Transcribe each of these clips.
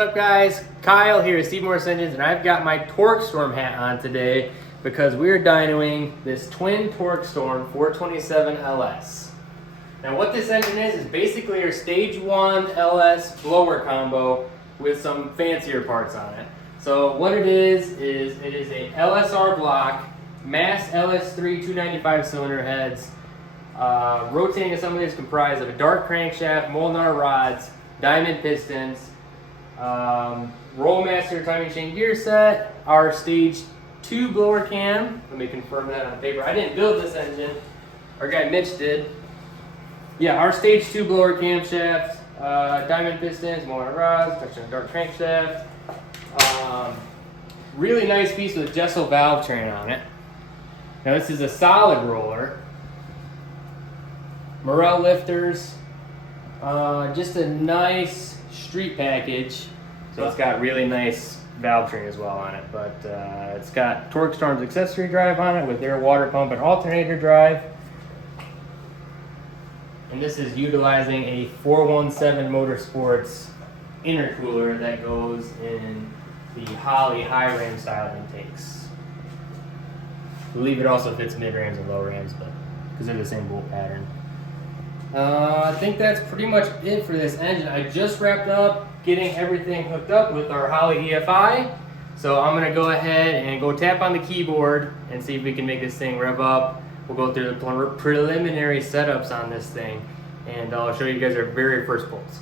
What's up guys, Kyle here at Steve Morris Engines, and I've got my Torque Storm hat on today because we're dynoing this twin Torque Storm 427 LS. Now what this engine is basically your stage 1 LS blower combo with some fancier parts on it. So what it is a LSR block, mass LS3 295 cylinder heads. Rotating assembly is comprised of a dark crankshaft, Molnar rods, diamond pistons, Rollmaster timing chain gear set, our stage 2 blower cam. Let me confirm that on paper. I didn't build this engine, our guy Mitch did. Yeah, our stage 2 blower camshaft, diamond pistons, Molnar rods, touching a dark crankshaft. Really nice piece with gesso valve train on it. Now this is a solid roller. Morel lifters, just a nice street package. So it's got really nice valve train as well on it, but it's got Torque Storm's accessory drive on it with their water pump and alternator drive. And this is utilizing a 417 Motorsports intercooler that goes in the Holley high ram style intakes. I believe it also fits mid rams and low rams, but because they're the same bolt pattern. I think that's pretty much it for this engine. I just wrapped up getting everything hooked up with our Holley EFI. So I'm gonna go ahead and go tap on the keyboard and see if we can make this thing rev up. We'll go through the preliminary setups on this thing, and I'll show you guys our very first pulse.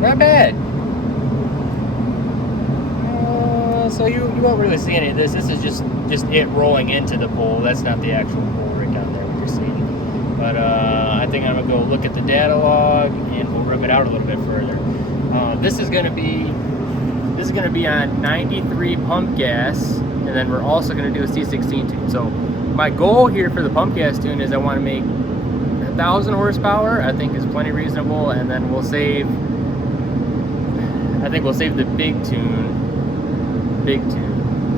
Not bad. So you won't really see any of this. This is just it rolling into the pole. That's not the actual pole right down there what you're seeing. But I think I'm gonna go look at the data log and we'll rip it out a little bit further. This is gonna be on 93 pump gas, and then we're also gonna do a C16 tune. So my goal here for the pump gas tune is I want to make 1,000 horsepower. I think is plenty reasonable, and then we'll save. I think we'll save the big tune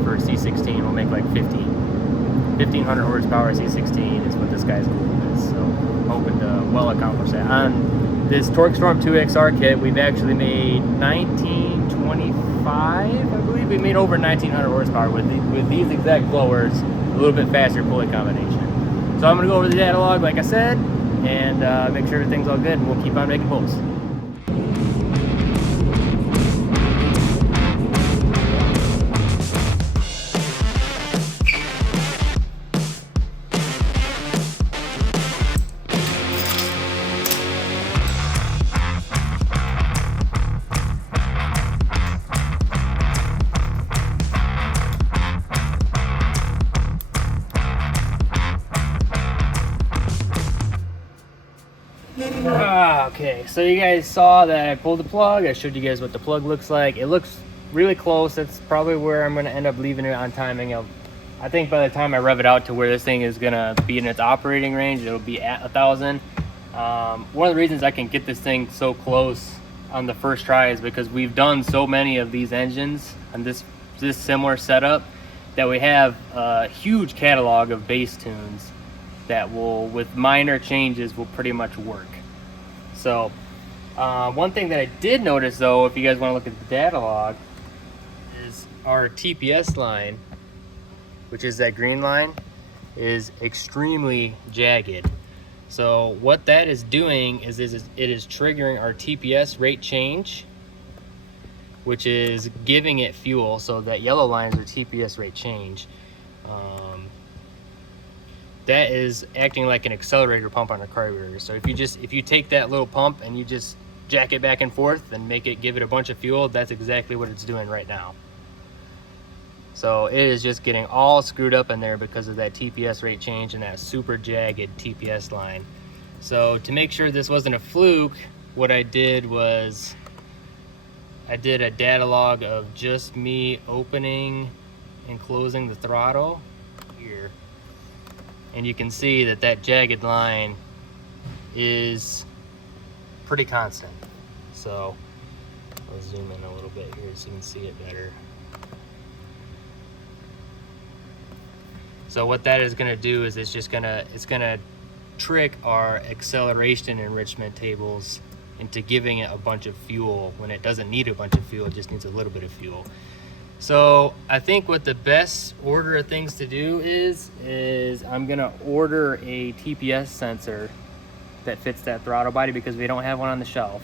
for C16. We'll make like 1,500 horsepower C16 is what this guy's goal is. So hoping to well accomplish that. On this Torque Storm 2XR kit, we've actually made 1925, I believe. We made over 1,900 horsepower with these exact blowers, a little bit faster pulley combination. So I'm gonna go over the data log, like I said, and make sure everything's all good, and we'll keep on making pulls. Okay, so you guys saw that I pulled the plug. I showed you guys what the plug looks like. It looks really close. That's probably where I'm gonna end up leaving it on timing. I think by the time I rev it out to where this thing is gonna be in its operating range, it'll be at 1,000. One of the reasons I can get this thing so close on the first try is because we've done so many of these engines on this similar setup that we have a huge catalog of bass tunes that will, with minor changes, will pretty much work. So one thing that I did notice though, if you guys want to look at the data log, is our TPS line, which is that green line, is extremely jagged. So what that is doing is it is triggering our TPS rate change, which is giving it fuel. So that yellow line is our TPS rate change. That is acting like an accelerator pump on a carburetor. So if you take that little pump and you just jack it back and forth and give it a bunch of fuel, that's exactly what it's doing right now. So it is just getting all screwed up in there because of that TPS rate change and that super jagged TPS line. So to make sure this wasn't a fluke, what I did was I did a data log of just me opening and closing the throttle here. And you can see that that jagged line is pretty constant. So I'll zoom in a little bit here so you can see it better. So what that is going to do is it's going to trick our acceleration enrichment tables into giving it a bunch of fuel when it doesn't need a bunch of fuel. It just needs a little bit of fuel. So I think what the best order of things to do is I'm going to order a TPS sensor that fits that throttle body because we don't have one on the shelf,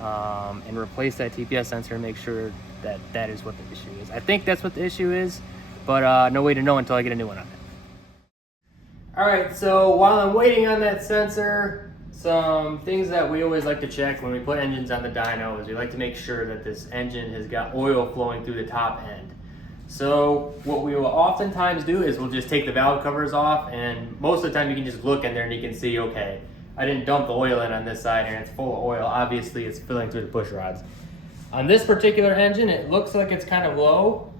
and replace that TPS sensor and make sure that that is what the issue is. I think that's what the issue is, but no way to know until I get a new one on it. All right, so while I'm waiting on that sensor, some things that we always like to check when we put engines on the dyno is we like to make sure that this engine has got oil flowing through the top end. So what we will oftentimes do is we'll just take the valve covers off, and most of the time you can just look in there and you can see, okay, I didn't dump the oil in on this side and it's full of oil. Obviously it's filling through the push rods. On this particular engine, it looks like it's kind of low,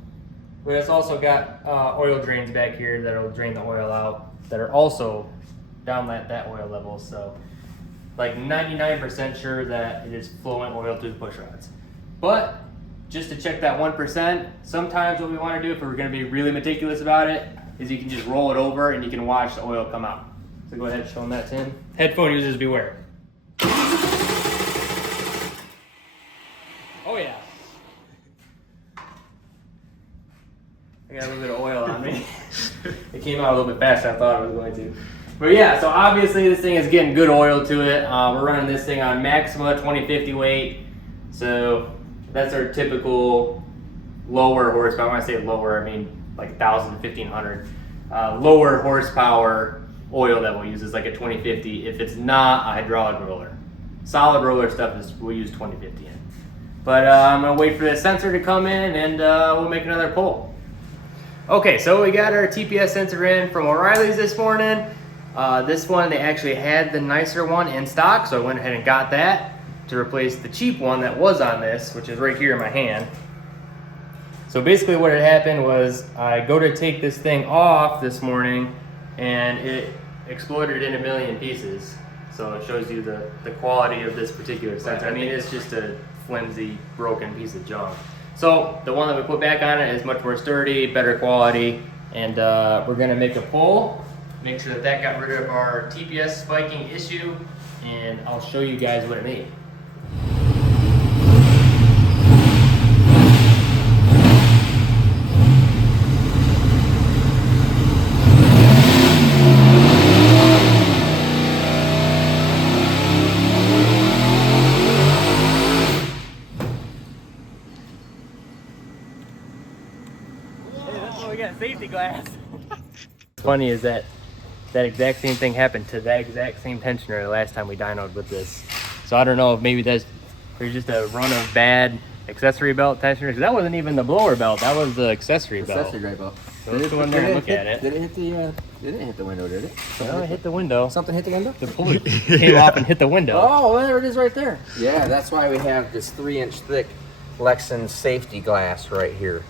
but it's also got oil drains back here that'll drain the oil out that are also down that oil level. So like 99% sure that it is flowing oil through the push rods. But just to check that 1%, sometimes what we want to do if we're going to be really meticulous about it is you can just roll it over and you can watch the oil come out. So go ahead and show them that, Tim. Headphone users beware. Oh yeah. I got a little bit of oil on me. It came out a little bit faster than I thought it was going to. But yeah, so obviously this thing is getting good oil to it. We're running this thing on Maxima 2050 weight. So that's our typical lower horsepower. When I say lower, I mean like 1,000 to 1,500. Lower horsepower oil that we'll use is like a 2050 if it's not a hydraulic roller. Solid roller stuff we'll use 2050 in. But I'm gonna wait for the sensor to come in and we'll make another pull. Okay, so we got our TPS sensor in from O'Reilly's this morning. This one, they actually had the nicer one in stock, so I went ahead and got that to replace the cheap one that was on this, which is right here in my hand. So basically what had happened was I go to take this thing off this morning and it exploded in a million pieces. So it shows you the quality of this particular sensor. I mean, it's just a flimsy, broken piece of junk. So the one that we put back on it is much more sturdy, better quality, and we're gonna make a pull, make sure that that got rid of our TPS spiking issue, and I'll show you guys what it made. We got safety glass. What's funny is that exact same thing happened to that exact same tensioner the last time we dynoed with this. So I don't know if maybe there's just a run of bad accessory belt tensioners. That wasn't even the blower belt, that was the accessory belt. Accessory belt. Let's go in there and look at it. Did it hit the? It didn't hit the window, did it? No, it hit the window. Something hit the window? The pulley came off and hit the window. Oh, there it is right there. Yeah, that's why we have this 3-inch thick Lexan safety glass right here.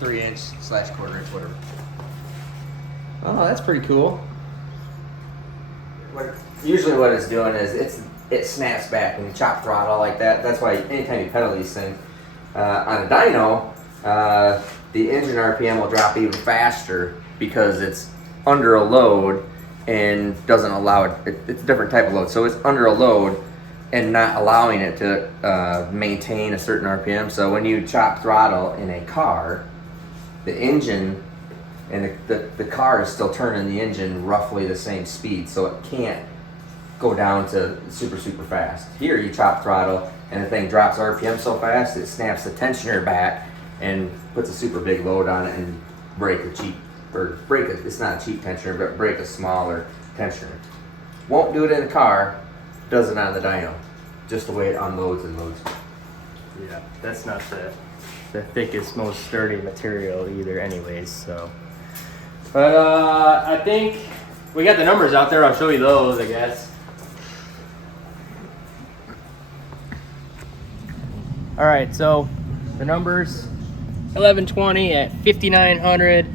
3-inch / 1/4 inch, whatever. Oh, that's pretty cool. Usually what it's doing is it snaps back when you chop throttle like that. That's why anytime you pedal these things, on a dyno, the engine RPM will drop even faster because it's under a load and doesn't allow it. It's a different type of load, so it's under a load and not allowing it to maintain a certain RPM. So when you chop throttle in a car, the engine and the car is still turning the engine roughly the same speed, so it can't go down to super fast. Here you chop throttle and the thing drops RPM so fast it snaps the tensioner back and puts a super big load on it and it's not a cheap tensioner, but break a smaller tensioner. Won't do it in the car, does it on the dyno. Just the way it unloads and loads. Yeah, that's not the thickest, most sturdy material either anyways, so. But I think we got the numbers out there. I'll show you those, I guess. All right, so the numbers, 1120 at 5,900.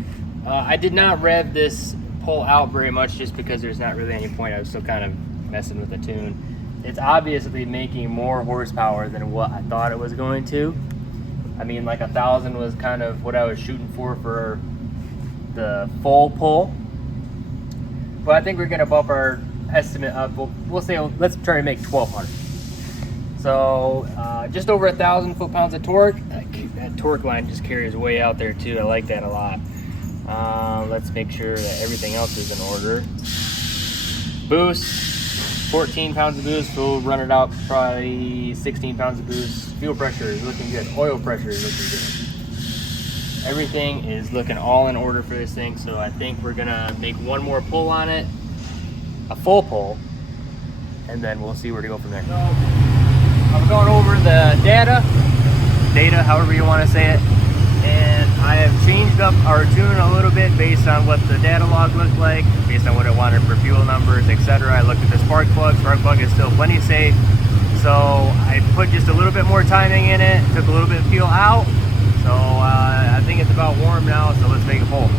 I did not rev this pull out very much just because there's not really any point. I was still kind of messing with the tune. It's obviously making more horsepower than what I thought it was going to. I mean, like 1,000 was kind of what I was shooting for the full pull. But I think we're gonna bump our estimate up. We'll say, let's try to make 1,200. So just over 1,000 foot-pounds of torque. That torque line just carries way out there too. I like that a lot. Let's make sure that everything else is in order. Boost, 14 pounds of boost. We'll run it out probably 16 pounds of boost. Fuel pressure is looking good. Oil pressure is looking good. Everything is looking all in order for this thing. So I think we're gonna make one more pull on it, a full pull, and then we'll see where to go from there. So I'm going over the data, however you want to say it, and I have changed up our tune a little bit based on what the data log looked like, based on what I wanted for fuel numbers, etc. I looked at the spark plug. Spark plug is still plenty safe, so I put just a little bit more timing in it, took a little bit of fuel out. So I think it's about warm now, so let's make a pull.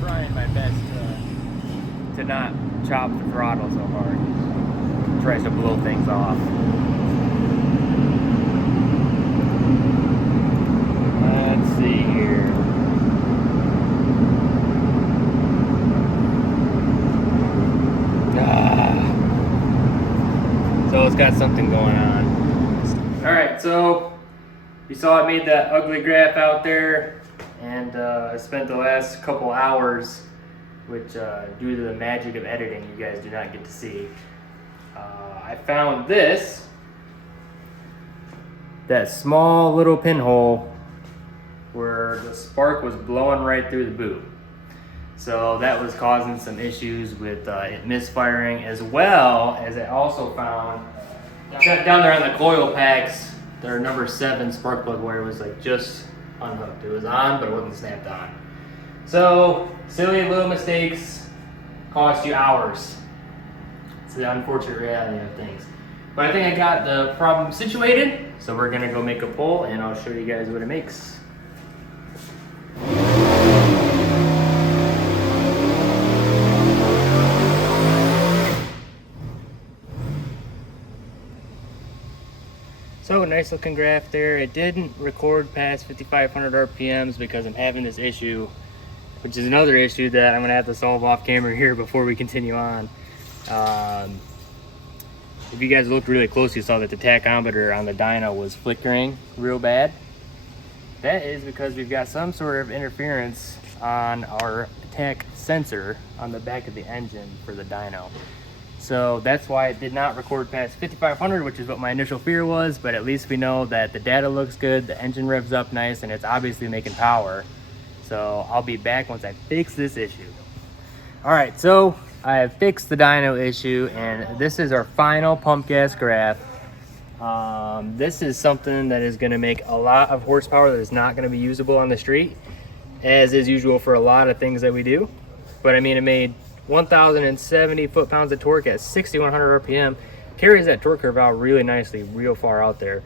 Trying my best to not chop the throttle so hard. It tries to blow things off. Let's see here. So it's got something going on. All right, so you saw it made that ugly graph out there. And I spent the last couple hours, which due to the magic of editing, you guys do not get to see. I found that small little pinhole where the spark was blowing right through the boot. So that was causing some issues with it misfiring, as well as I also found down there on the coil packs, their number 7 spark plug wire was like just unhooked. It was on, but it wasn't snapped on. So silly little mistakes cost you hours. It's the unfortunate reality of things. But I think I got the problem situated, so we're gonna go make a pull and I'll show you guys what it makes. So a nice looking graph there. It didn't record past 5,500 RPMs because I'm having this issue, which is another issue that I'm gonna have to solve off camera here before we continue on. If you guys looked really close, you saw that the tachometer on the dyno was flickering real bad. That is because we've got some sort of interference on our contact sensor on the back of the engine for the dyno. So that's why it did not record past 5,500, which is what my initial fear was, but at least we know that the data looks good, the engine revs up nice, and it's obviously making power. So I'll be back once I fix this issue. All right, so I have fixed the dyno issue, and this is our final pump gas graph. This is something that is gonna make a lot of horsepower that is not gonna be usable on the street, as is usual for a lot of things that we do. But I mean, it made 1,070 foot-pounds of torque at 6,100 RPM. Carries that torque curve out really nicely, real far out there.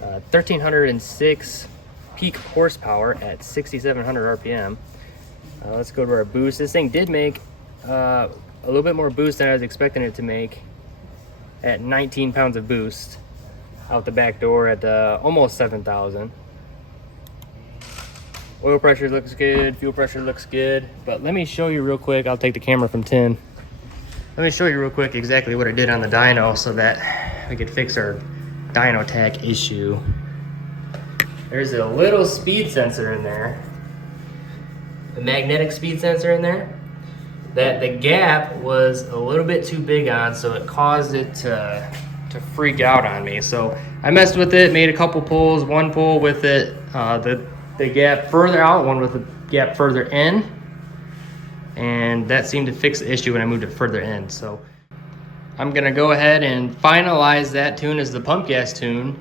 1,306 peak horsepower at 6,700 RPM. Let's go to our boost. This thing did make a little bit more boost than I was expecting it to make at 19 pounds of boost out the back door at almost 7,000. Oil pressure looks good, fuel pressure looks good, but let me show you real quick. I'll take the camera from Tim. Let me show you real quick exactly what I did on the dyno so that we could fix our dyno tach issue. There's a little speed sensor in there, a magnetic speed sensor in there, that the gap was a little bit too big on, so it caused it to freak out on me. So I messed with it, made a couple pulls, one pull with it, the gap further out, one with the gap further in, and that seemed to fix the issue when I moved it further in. So I'm gonna go ahead and finalize that tune as the pump gas tune,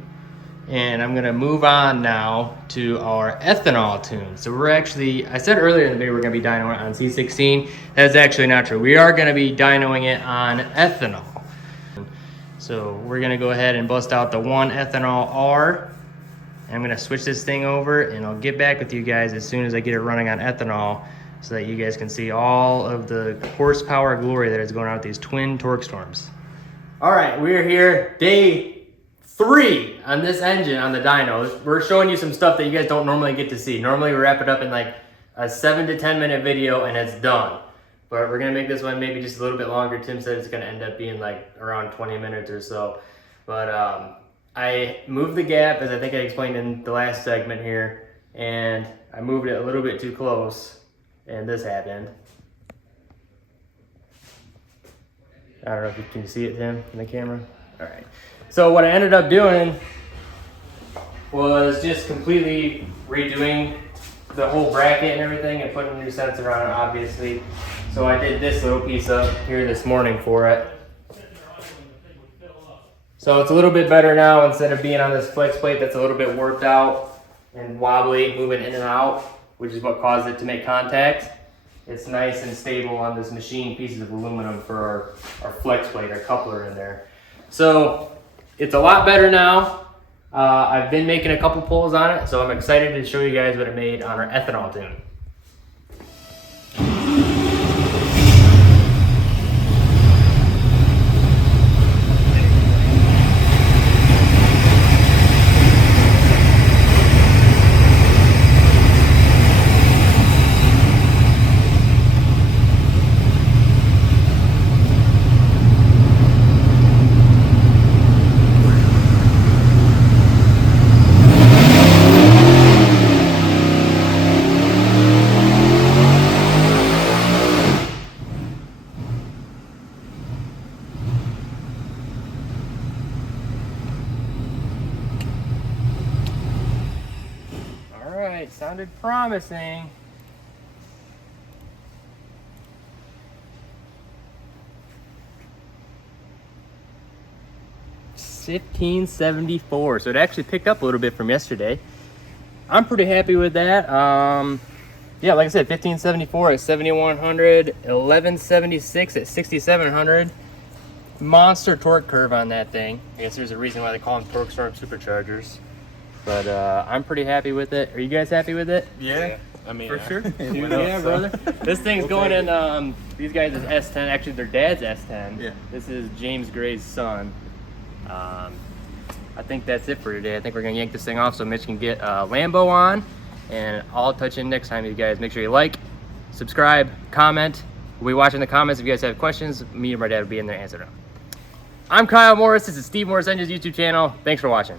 and I'm gonna move on now to our ethanol tune. So we're actually, I said earlier in the video we're gonna be dynoing it on C16. That's actually not true. We are gonna be dynoing it on ethanol. So we're gonna go ahead and bust out the 1 ethanol R. I'm gonna switch this thing over, and I'll get back with you guys as soon as I get it running on ethanol so that you guys can see all of the horsepower glory that is going on with these twin torque storms. All right, we're here, day 3 on this engine on the dyno. We're showing you some stuff that you guys don't normally get to see. Normally we wrap it up in like a 7 to 10 minute video and it's done. But we're gonna make this one maybe just a little bit longer. Tim said it's gonna end up being like around 20 minutes or so. But I moved the gap, as I think I explained in the last segment here, and I moved it a little bit too close, and this happened. I don't know if you can see it, Tim, in the camera. All right. So what I ended up doing was just completely redoing the whole bracket and everything and putting a new sensor on it, obviously. So I did this little piece up here this morning for it. So it's a little bit better now, instead of being on this flex plate that's a little bit warped out and wobbly, moving in and out, which is what caused it to make contact. It's nice and stable on this machined pieces of aluminum for our flex plate, our coupler in there. So it's a lot better now. I've been making a couple pulls on it, so I'm excited to show you guys what it made on our ethanol tune. Alright, sounded promising. $15.74, so it actually picked up a little bit from yesterday. I'm pretty happy with that. Yeah, like I said, $15.74 at 7,100, $11.76 at 6,700. Monster torque curve on that thing. I guess there's a reason why they call them torque storm superchargers. But I'm pretty happy with it. Are you guys happy with it? Yeah. I mean, for sure. Yeah, brother. This thing's going in. These guys is S10. Actually, their dad's S10. Yeah. This is James Gray's son. I think that's it for today. I think we're gonna yank this thing off so Mitch can get Lambo on, and I'll touch in next time. You guys make sure you like, subscribe, comment. We'll be watching the comments. If you guys have questions, me and my dad will be in there answering them. I'm Kyle Morris. This is Steve Morris Engines YouTube channel. Thanks for watching.